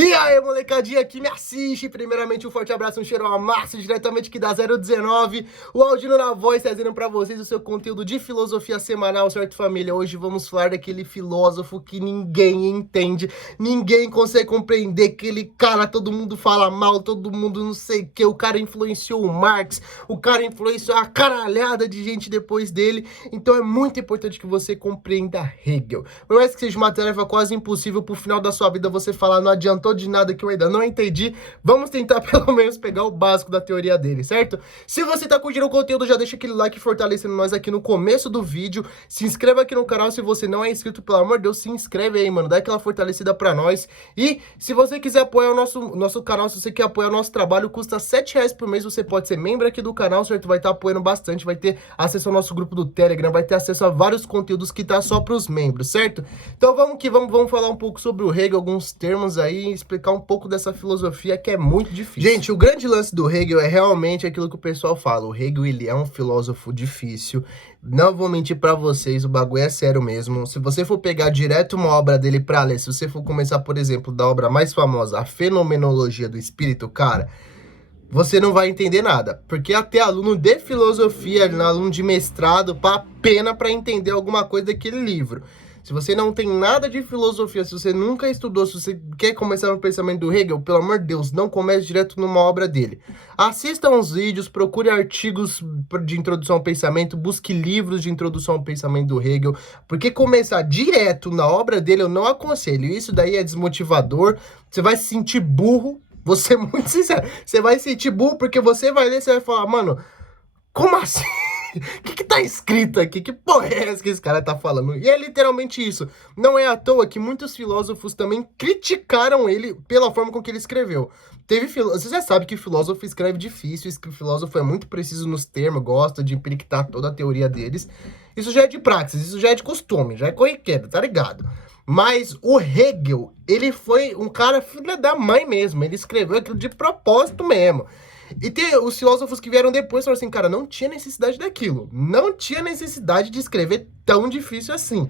E aí, molecadinha que me assiste, primeiramente um forte abraço, um cheiro a massa, diretamente aqui da 019, o Aldino na voz, trazendo pra vocês o seu conteúdo de filosofia semanal, certo, família? Hoje vamos falar daquele filósofo que ninguém entende, ninguém consegue compreender, aquele cara, todo mundo fala mal, todo mundo não sei o que, o cara influenciou o Marx, o cara influenciou a caralhada de gente depois dele, então é muito importante que você compreenda Hegel. Por mais que seja uma tarefa quase impossível, pro final da sua vida você falar, não adiantou de nada que eu ainda não entendi, vamos tentar pelo menos pegar o básico da teoria dele, certo? Se você tá curtindo o conteúdo, já deixa aquele like fortalecendo nós aqui no começo do vídeo, se inscreva aqui no canal se você não é inscrito, pelo amor de Deus, se inscreve aí, mano, dá aquela fortalecida pra nós. E se você quiser apoiar o nosso canal, se você quer apoiar o nosso trabalho, custa R$7 por mês, você pode ser membro aqui do canal, certo? Vai estar apoiando bastante, vai ter acesso ao nosso grupo do Telegram, vai ter acesso a vários conteúdos que tá só pros membros, certo? Então vamos que vamos falar um pouco sobre o Hegel, alguns termos aí, explicar um pouco dessa filosofia que é muito difícil. Gente, o grande lance do Hegel é realmente aquilo que o pessoal fala. O Hegel, ele é um filósofo difícil. Não vou mentir pra vocês, o bagulho é sério mesmo. Se você for pegar direto uma obra dele pra ler, se você for começar, por exemplo, da obra mais famosa, A Fenomenologia do Espírito, cara, você não vai entender nada. Porque até aluno de filosofia, aluno de mestrado, pena pra entender alguma coisa daquele livro. Se você não tem nada de filosofia, se você nunca estudou, se você quer começar no pensamento do Hegel, pelo amor de Deus, não comece direto numa obra dele. Assista uns vídeos, procure artigos de introdução ao pensamento, busque livros de introdução ao pensamento do Hegel, porque começar direto na obra dele eu não aconselho. Isso daí é desmotivador, você vai se sentir burro, vou ser muito sincero, você vai se sentir burro porque você vai ler e você vai falar, mano, como assim? O que tá escrito aqui? Que porra é essa que esse cara tá falando? E é literalmente isso. Não é à toa que muitos filósofos também criticaram ele pela forma com que ele escreveu. Você já sabe que filósofo escreve difícil, que filósofo é muito preciso nos termos, gosta de empirictar toda a teoria deles. Isso já é de praxis, isso já é de costume, já é corriqueiro, tá ligado? Mas o Hegel, ele foi um cara filha da mãe mesmo, ele escreveu aquilo de propósito mesmo. E tem os filósofos que vieram depois falaram assim, cara, não tinha necessidade daquilo. Não tinha necessidade de escrever tão difícil assim.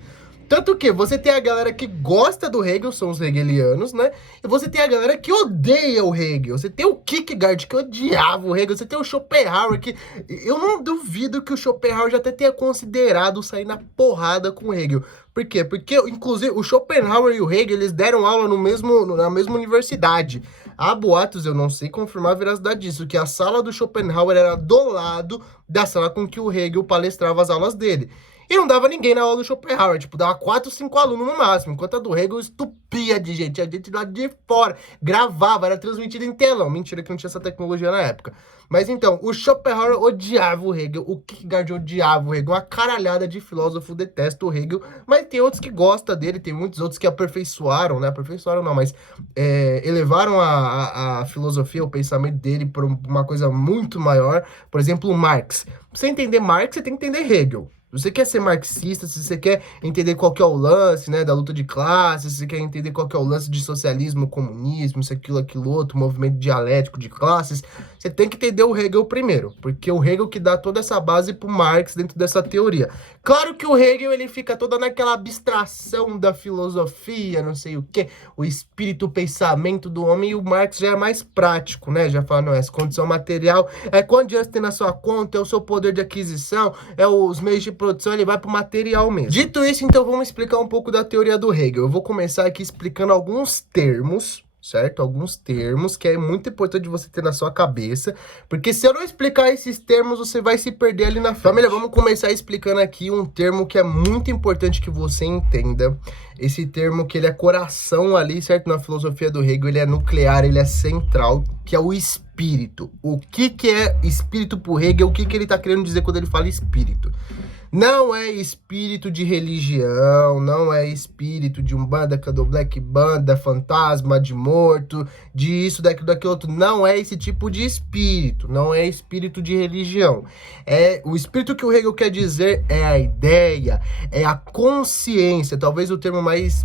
Tanto que você tem a galera que gosta do Hegel, são os hegelianos, né? E você tem a galera que odeia o Hegel. Você tem o Kierkegaard, que odiava o Hegel. Você tem o Schopenhauer, que... Eu não duvido que o Schopenhauer já até tenha considerado sair na porrada com o Hegel. Por quê? Porque, inclusive, o Schopenhauer e o Hegel, eles deram aula na mesma universidade. Há boatos, eu não sei confirmar a veracidade disso, que a sala do Schopenhauer era do lado da sala com que o Hegel palestrava as aulas dele. E não dava ninguém na aula do Schopenhauer, tipo, dava 4 ou 5 alunos no máximo, enquanto a do Hegel estupia de gente, a gente lá de fora, gravava, era transmitida em telão. Mentira que não tinha essa tecnologia na época. Mas então, o Schopenhauer odiava o Hegel, o Kierkegaard odiava o Hegel, uma caralhada de filósofo detesta o Hegel, mas tem outros que gostam dele, tem muitos outros que aperfeiçoaram, né, aperfeiçoaram não, mas elevaram a filosofia, o pensamento dele para uma coisa muito maior. Por exemplo, o Marx. Pra você entender Marx, você tem que entender Hegel. Se você quer ser marxista, se você quer entender qual que é o lance, né, da luta de classes, se você quer entender qual que é o lance de socialismo, comunismo, isso, aquilo, outro, movimento dialético de classes, você tem que entender o Hegel primeiro, porque o Hegel que dá toda essa base pro Marx dentro dessa teoria. Claro que o Hegel, ele fica toda naquela abstração da filosofia, não sei o que, o espírito, o pensamento do homem, e o Marx já é mais prático, né, já fala, não, essa condição material, é quanto dinheiro você tem na sua conta, é o seu poder de aquisição, é os meios de produção, ele vai pro material mesmo. Dito isso, então vamos explicar um pouco da teoria do Hegel. Eu vou começar aqui explicando alguns termos, certo? Alguns termos que é muito importante você ter na sua cabeça, porque se eu não explicar esses termos, você vai se perder ali na frente. Família, vamos começar explicando aqui um termo que é muito importante que você entenda. Esse termo que ele é coração ali, certo? Na filosofia do Hegel, ele é nuclear, ele é central, que é o espírito. O que é espírito pro Hegel? O que ele tá querendo dizer quando ele fala espírito? Não é espírito de religião, não é espírito de Umbanda, Candomblé, banda, fantasma, de morto, de isso, daquilo outro. Não é esse tipo de espírito, não é espírito de religião. O espírito que o Hegel quer dizer é a ideia, é a consciência, talvez o termo mais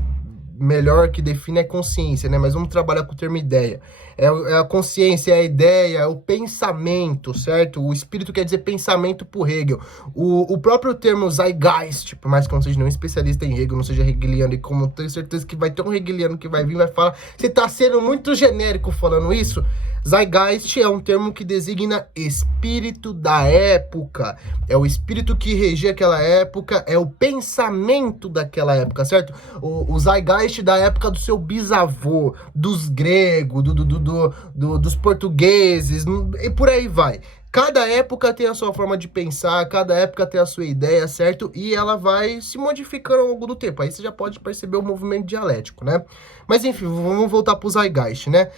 melhor que define é consciência, né? Mas vamos trabalhar com o termo ideia. É a consciência, é a ideia, é o pensamento, certo? O espírito quer dizer pensamento por Hegel. O próprio termo Zeitgeist, por mais que eu não seja nenhum especialista em Hegel, não seja hegeliano, e como eu tenho certeza que vai ter um hegeliano que vai vir e vai falar, você tá sendo muito genérico falando isso. Zeitgeist é um termo que designa espírito da época. É o espírito que regia aquela época, é o pensamento daquela época, certo? O Zeitgeist da época do seu bisavô, dos gregos, dos portugueses, e por aí vai. Cada época tem a sua forma de pensar, cada época tem a sua ideia, certo? E ela vai se modificando ao longo do tempo. Aí você já pode perceber o movimento dialético, né? Mas enfim, vamos voltar pro Zeitgeist, né?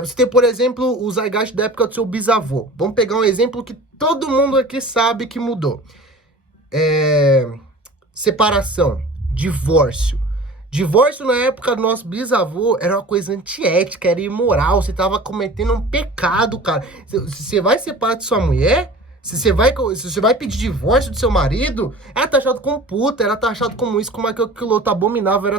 Você tem, por exemplo, o Zeitgeist da época do seu bisavô. Vamos pegar um exemplo que todo mundo aqui sabe que mudou. Separação, divórcio. Divórcio na época do nosso bisavô era uma coisa antiética, era imoral, você tava cometendo um pecado, cara. Você vai separar de sua mulher? Se você vai pedir divórcio do seu marido, era taxado como puta, era taxado como isso, como aquilo outro abominável,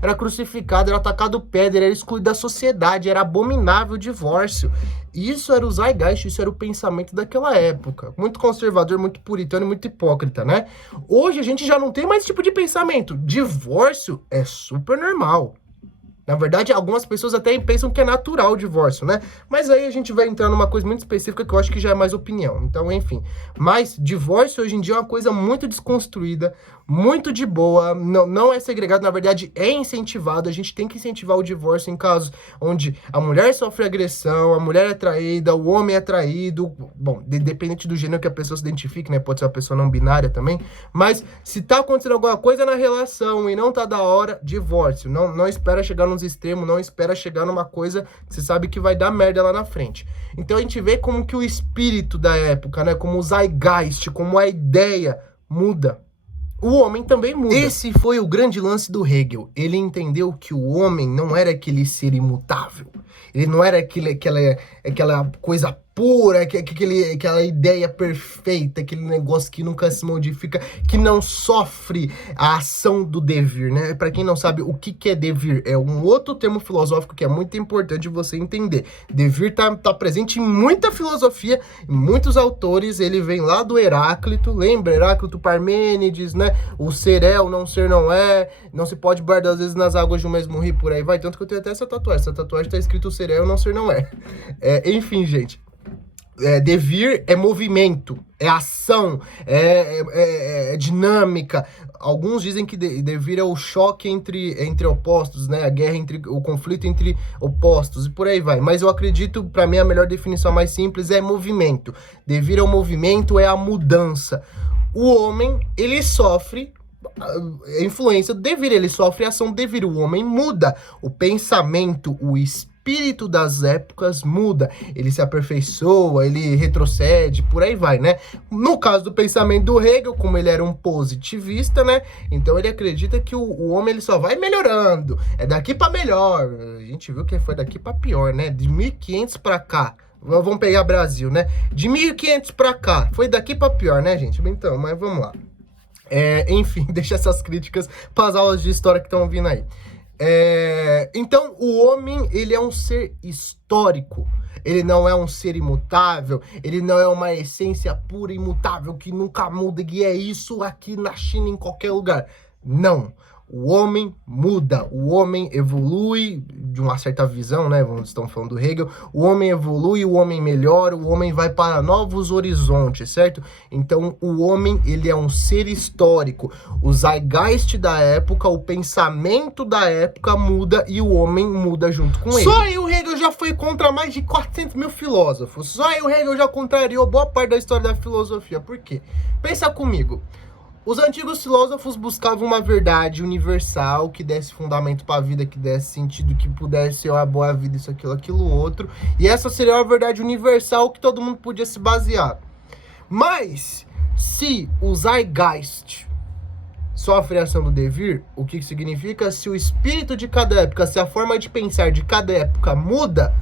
era crucificado, era atacado pedra, era excluído da sociedade, era abominável o divórcio. Isso era o Zeitgeist, isso era o pensamento daquela época. Muito conservador, muito puritano e muito hipócrita, né? Hoje a gente já não tem mais esse tipo de pensamento. Divórcio é super normal. Na verdade, algumas pessoas até pensam que é natural o divórcio, né? Mas aí a gente vai entrar numa coisa muito específica que eu acho que já é mais opinião. Então, enfim. Mas divórcio hoje em dia é uma coisa muito desconstruída, muito de boa, não é segregado, na verdade é incentivado. A gente tem que incentivar o divórcio em casos onde a mulher sofre agressão, a mulher é traída, o homem é traído. Bom, dependente do gênero que a pessoa se identifique, né? Pode ser uma pessoa não binária também. Mas se tá acontecendo alguma coisa na relação e não tá da hora, divórcio. Não espera chegar nos extremos, não espera chegar numa coisa que você sabe que vai dar merda lá na frente. Então a gente vê como que o espírito da época, né? Como o Zeitgeist, como a ideia muda. O homem também muda. Esse foi o grande lance do Hegel. Ele entendeu que o homem não era aquele ser imutável. Ele não era aquela coisa pura, aquela ideia perfeita, aquele negócio que nunca se modifica, que não sofre a ação do devir, né? Para quem não sabe o que é devir, é um outro termo filosófico que é muito importante você entender. Devir tá presente em muita filosofia, em muitos autores. Ele vem lá do Heráclito, lembra? Heráclito, Parmênides, né? O ser é, o não ser não é, não se pode guardar às vezes nas águas de um mesmo rio, por aí vai. Tanto que eu tenho até essa tatuagem tá escrito o ser é, o não ser não é. Enfim, gente. Devir é movimento, é ação, é dinâmica. Alguns dizem que devir é o choque entre opostos, né? A guerra o conflito entre opostos e por aí vai. Mas eu acredito, para mim, a melhor definição mais simples é movimento. Devir é o movimento, é a mudança. O homem, ele sofre a influência do devir, ele sofre a ação do devir. O homem muda, o pensamento, o espírito das épocas muda, ele se aperfeiçoa, ele retrocede, por aí vai, né? No caso do pensamento do Hegel, como ele era um positivista, né? Então ele acredita que o homem ele só vai melhorando, é daqui para melhor. A gente viu que foi daqui para pior, né? De 1500 para cá. Vamos pegar Brasil, né? De 1500 para cá, foi daqui para pior, né, gente? Então, mas vamos lá. Enfim, deixa essas críticas para as aulas de história que estão vindo aí. Então, o homem, ele é um ser histórico. Ele não é um ser imutável. Ele não é uma essência pura, imutável, que nunca muda. E é isso aqui na China, em qualquer lugar. Não. O homem muda, o homem evolui de uma certa visão, né? Estamos falando do Hegel. O homem evolui, o homem melhora, o homem vai para novos horizontes, certo? Então, o homem, ele é um ser histórico. O Zeitgeist da época, o pensamento da época muda e o homem muda junto com ele. Só aí o Hegel já foi contra mais de 400 mil filósofos. Só aí o Hegel já contrariou boa parte da história da filosofia. Por quê? Pensa comigo. Os antigos filósofos buscavam uma verdade universal que desse fundamento para a vida, que desse sentido, que pudesse ser uma boa vida, isso, aquilo, outro. E essa seria uma verdade universal que todo mundo podia se basear. Mas, se o Zeitgeist sofre a ação do devir, o que significa? Se o espírito de cada época, se a forma de pensar de cada época muda,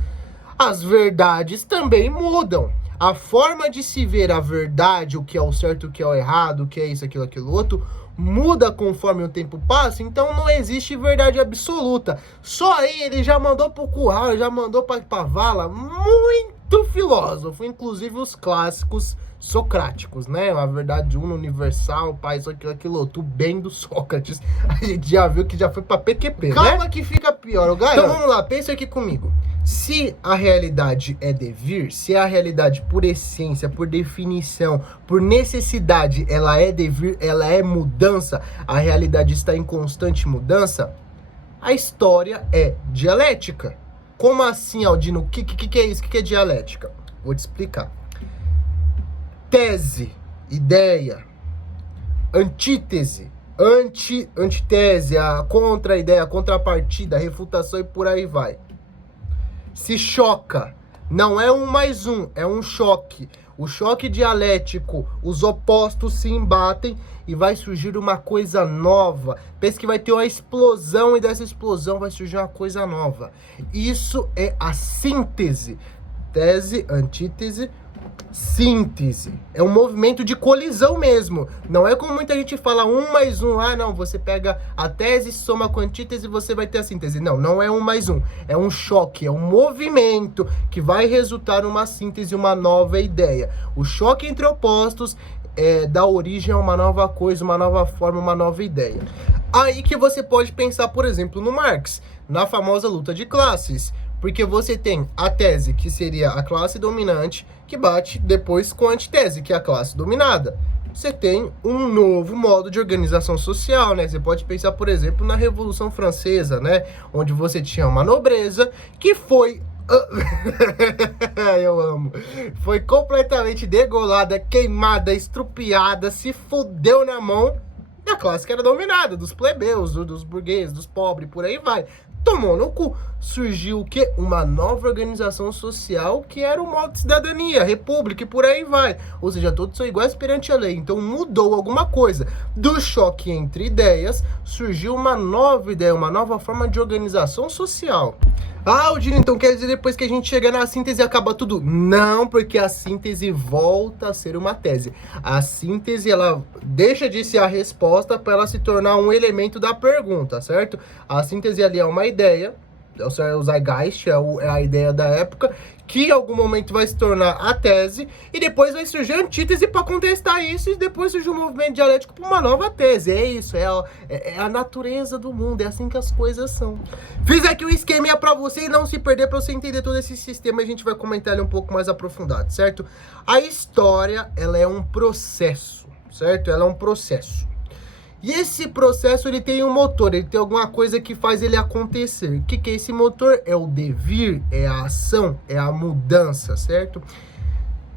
as verdades também mudam. A forma de se ver a verdade, o que é o certo, o que é o errado, o que é isso, aquilo outro, muda conforme o tempo passa, então não existe verdade absoluta. Só aí ele já mandou pro curral, já mandou pra vala muito filósofo, inclusive os clássicos socráticos, né? A verdade una, universal, pai, isso, aquilo outro, bem do Sócrates. A gente já viu que já foi pra PQP, Calma, né? Que fica pior, galera. Então vamos lá, pensa aqui comigo. Se a realidade é devir, se a realidade por essência, por definição, por necessidade, ela é devir, ela é mudança, a realidade está em constante mudança, a história é dialética. Como assim, Aldino? O que é isso? O que é dialética? Vou te explicar. Tese, ideia, antítese, antitese, a contra-ideia, a contrapartida, a refutação e por aí vai. Se choca, não é 1 mais 1, é um choque. O choque dialético, os opostos se embatem e vai surgir uma coisa nova. Pensa que vai ter uma explosão e dessa explosão vai surgir uma coisa nova. Isso é a síntese. Tese, antítese, síntese. É um movimento de colisão mesmo. Não é como muita gente fala 1 mais 1. Ah, não, você pega a tese, soma com a antítese e você vai ter a síntese. Não, não é 1 mais 1. É um choque, é um movimento que vai resultar numa síntese, uma nova ideia. O choque entre opostos dá origem a uma nova coisa, uma nova forma, uma nova ideia. Aí que você pode pensar, por exemplo, no Marx, na famosa luta de classes. Porque você tem a tese, que seria a classe dominante, que bate depois com a antitese, que é a classe dominada. Você tem um novo modo de organização social, né? Você pode pensar, por exemplo, na Revolução Francesa, né? Onde você tinha uma nobreza que foi... eu amo. Foi completamente degolada, queimada, estrupiada, se fudeu na mão da classe que era dominada, dos plebeus, dos burgueses, dos pobres, por aí vai. Tomou no cu. Surgiu o quê? Uma nova organização social que era o modo de cidadania, república e por aí vai. Ou seja, todos são iguais perante a lei. Então mudou alguma coisa. Do choque entre ideias, surgiu uma nova ideia, uma nova forma de organização social. Ah, Aldino, então quer dizer depois que a gente chega na síntese acaba tudo? Não, porque a síntese volta a ser uma tese. A síntese, ela deixa de ser a resposta para ela se tornar um elemento da pergunta, certo? A síntese ali é uma ideia, é o Zeitgeist, é a ideia da época, que em algum momento vai se tornar a tese, e depois vai surgir a antítese para contestar isso, e depois surge um movimento dialético para uma nova tese. É isso, é a natureza do mundo, é assim que as coisas são. Fiz aqui um esqueminha para você e não se perder, para você entender todo esse sistema, a gente vai comentar ele um pouco mais aprofundado, certo? A história, ela é um processo, certo? Ela é um processo. E esse processo, ele tem um motor, ele tem alguma coisa que faz ele acontecer. O que é esse motor? É o devir, é a ação, é a mudança, certo?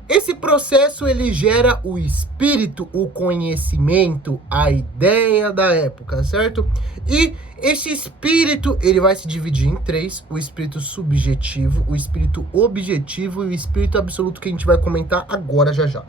Esse processo, ele gera o espírito, o conhecimento, a ideia da época, certo? E esse espírito, ele vai se dividir em 3, o espírito subjetivo, o espírito objetivo e o espírito absoluto, que a gente vai comentar agora, já já.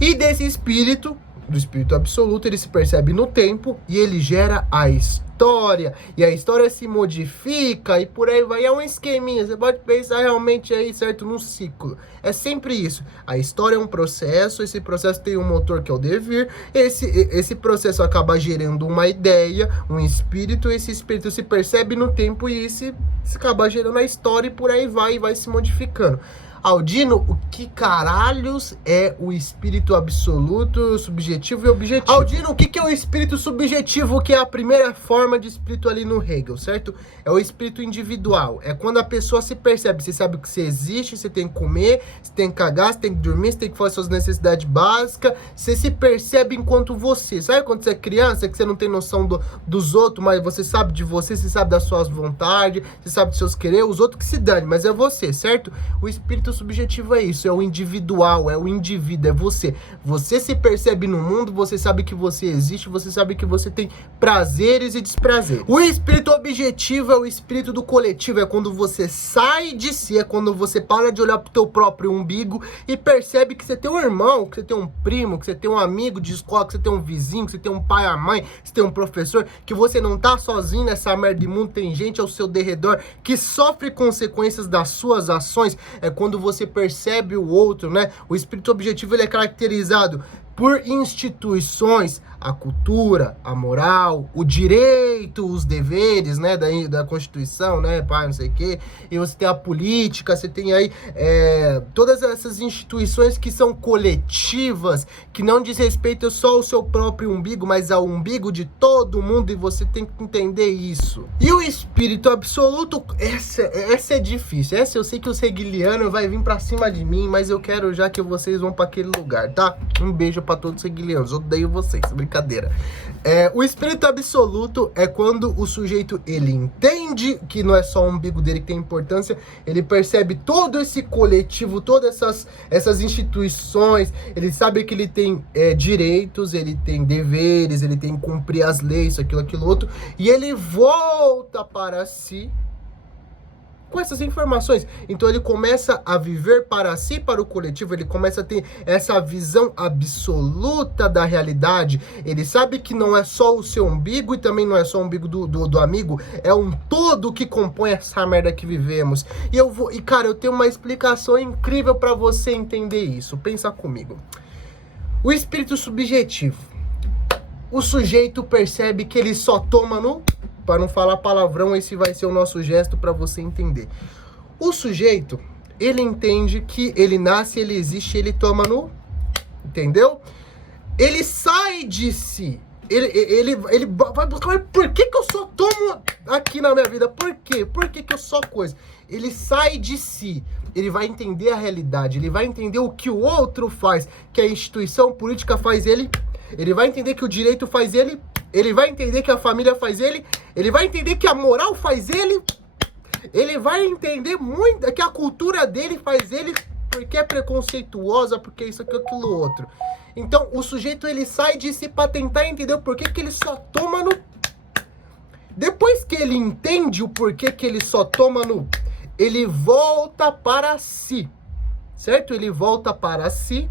E desse espírito... do espírito absoluto, ele se percebe no tempo e ele gera a história, e a história se modifica e por aí vai, é um esqueminha, você pode pensar realmente aí, certo, num ciclo, é sempre isso, a história é um processo, esse processo tem um motor que é o devir, esse processo acaba gerando uma ideia, um espírito, esse espírito se percebe no tempo e se acaba gerando a história e por aí vai, e vai se modificando. Aldino, o que caralhos é o espírito absoluto, subjetivo e objetivo? Aldino, o que é o espírito subjetivo, que é a primeira forma de espírito ali no Hegel, certo? É o espírito individual, é quando a pessoa se percebe, você sabe que você existe, você tem que comer, você tem que cagar, você tem que dormir, você tem que fazer suas necessidades básicas, você se percebe enquanto você. Sabe quando você é criança, que você não tem noção dos outros, mas você sabe de você sabe das suas vontades, você sabe dos seus querer, os outros que se dane, mas é você, certo? O espírito subjetivo é isso, é o individual, é o indivíduo, é você. Você se percebe no mundo, você sabe que você existe, você sabe que você tem prazeres e desprazeres. O espírito objetivo é o espírito do coletivo, é quando você sai de si, é quando você para de olhar pro teu próprio umbigo e percebe que você tem um irmão, que você tem um primo, que você tem um amigo de escola, que você tem um vizinho, que você tem um pai, a mãe, que você tem um professor, que você não tá sozinho nessa merda de mundo, tem gente ao seu derredor que sofre consequências das suas ações. É quando você percebe o outro, né? O espírito objetivo, ele é caracterizado por instituições, a cultura, a moral, o direito, os deveres, né, da Constituição, né, pai, não sei o quê. E você tem a política, você tem aí todas essas instituições que são coletivas, que não diz respeito só ao seu próprio umbigo, mas ao umbigo de todo mundo, e você tem que entender isso. E o espírito absoluto, essa é difícil. Essa eu sei que os hegelianos vai vir pra cima de mim, mas eu quero já que vocês vão pra aquele lugar, tá? Um beijo pra todos os hegelianos, odeio vocês, brincadeira. O espírito absoluto é quando o sujeito, ele entende que não é só o umbigo dele que tem importância, ele percebe todo esse coletivo, todas essas instituições, ele sabe que ele tem direitos, ele tem deveres, ele tem que cumprir as leis, aquilo, outro, e ele volta para si com essas informações. Então ele começa a viver para si, para o coletivo, ele começa a ter essa visão absoluta da realidade. Ele sabe que não é só o seu umbigo e também não é só o umbigo do amigo, é um todo que compõe essa merda que vivemos. E cara, eu tenho uma explicação incrível para você entender isso. Pensa comigo. O espírito subjetivo. O sujeito percebe que ele só toma no... Para não falar palavrão, esse vai ser o nosso gesto para você entender. O sujeito, ele entende que ele nasce, ele existe, ele toma no... Entendeu? Ele sai de si. Ele vai buscar, mas por que eu só tomo aqui na minha vida? Por quê? Por que eu só coisa? Ele sai de si. Ele vai entender a realidade. Ele vai entender o que o outro faz. Que a instituição política faz ele. Ele vai entender que o direito faz ele. Ele vai entender que a família faz ele. Ele vai entender que a moral faz ele. Ele vai entender muito que a cultura dele faz ele, porque é preconceituosa, porque isso, aquilo, outro. Então, o sujeito, ele sai de si para tentar entender o porquê que ele só toma no... Depois que ele entende o porquê que ele só toma no... Ele volta para si, certo? Ele volta para si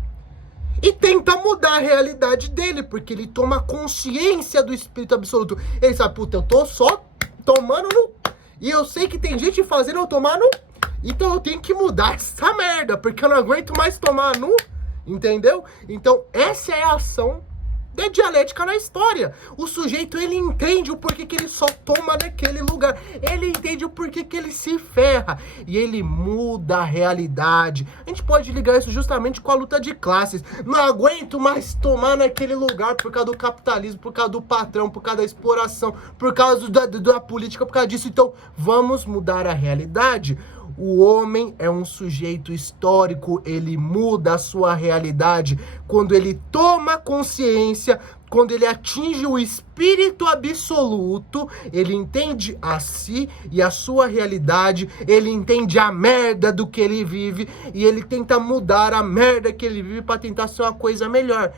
e tenta mudar a realidade dele, porque ele toma consciência do espírito absoluto. Ele sabe, puta, eu tô só tomando no... E eu sei que tem gente fazendo eu tomar no... Então eu tenho que mudar essa merda, porque eu não aguento mais tomar no... Entendeu? Então essa é a ação da dialética na história. O sujeito, ele entende o porquê que ele só toma naquele lugar. Ele entende o porquê que ele se ferra. E ele muda a realidade. A gente pode ligar isso justamente com a luta de classes. Não aguento mais tomar naquele lugar por causa do capitalismo, por causa do patrão, por causa da exploração, por causa da política, por causa disso. Então, vamos mudar a realidade. O homem é um sujeito histórico, ele muda a sua realidade quando ele toma consciência, quando ele atinge o espírito absoluto, ele entende a si e a sua realidade, ele entende a merda do que ele vive e ele tenta mudar a merda que ele vive para tentar ser uma coisa melhor.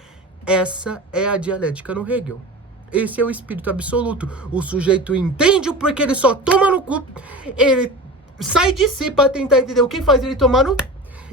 Essa é a dialética no Hegel. Esse é o espírito absoluto. O sujeito entende o porquê ele só toma no cu, ele sai de si pra tentar entender o que faz ele tomar no...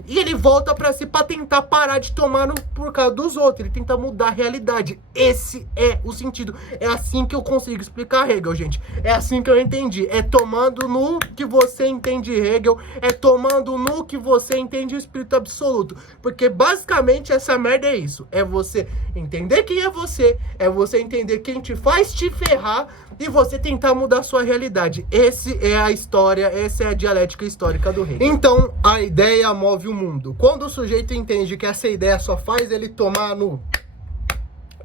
E ele volta pra si pra tentar parar de tomar no... por causa dos outros. Ele tenta mudar a realidade. Esse é o sentido. É assim que eu consigo explicar Hegel, gente. É assim que eu entendi. É tomando no que você entende Hegel. É tomando no que você entende o espírito absoluto. Porque basicamente essa merda é isso. É você entender quem é você. É você entender quem te faz te ferrar. E você tentar mudar a sua realidade. Essa é a história, essa é a dialética histórica do Hegel. Então, a ideia move o mundo. Quando o sujeito entende que essa ideia só faz ele tomar no...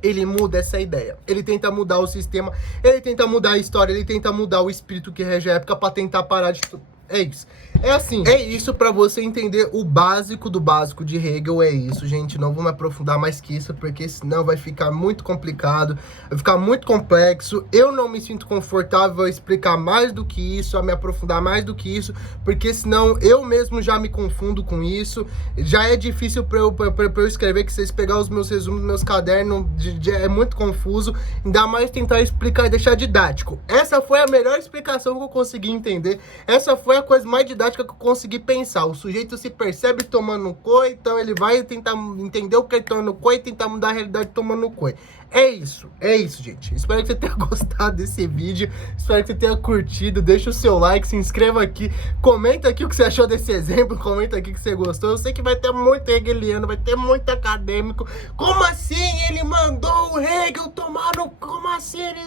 Ele muda essa ideia. Ele tenta mudar o sistema, ele tenta mudar a história, ele tenta mudar o espírito que rege a época pra tentar parar de... É isso. É assim. É isso pra você entender o básico do básico de Hegel. É isso, gente. Não vou me aprofundar mais que isso, porque senão vai ficar muito complicado, vai ficar muito complexo. Eu não me sinto confortável a explicar mais do que isso, a me aprofundar mais do que isso, porque senão eu mesmo já me confundo com isso. Já é difícil pra eu escrever, que vocês pegar os meus resumos, meus cadernos, é muito confuso. Ainda mais tentar explicar e deixar didático. Essa foi a melhor explicação que eu consegui entender. Essa foi a coisa mais didática que eu consegui pensar. O sujeito se percebe tomando coi, então ele vai tentar entender o que ele toma no coi e tentar mudar a realidade tomando coi. é isso, gente. Espero que você tenha gostado desse vídeo, espero que você tenha curtido, deixa o seu like, se inscreva aqui, comenta aqui o que você achou desse exemplo, comenta aqui o que você gostou. Eu sei que vai ter muito hegeliano, vai ter muito acadêmico. Como assim ele mandou o Hegel tomar no... Como assim ele...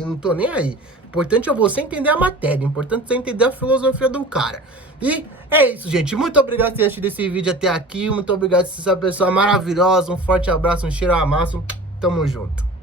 Eu não tô nem aí. Importante é você entender a matéria, importante é você entender a filosofia do cara. E é isso, gente. Muito obrigado por ter assistido esse vídeo até aqui. Muito obrigado por ser essa pessoa maravilhosa. Um forte abraço, um cheiro amasso. Tamo junto.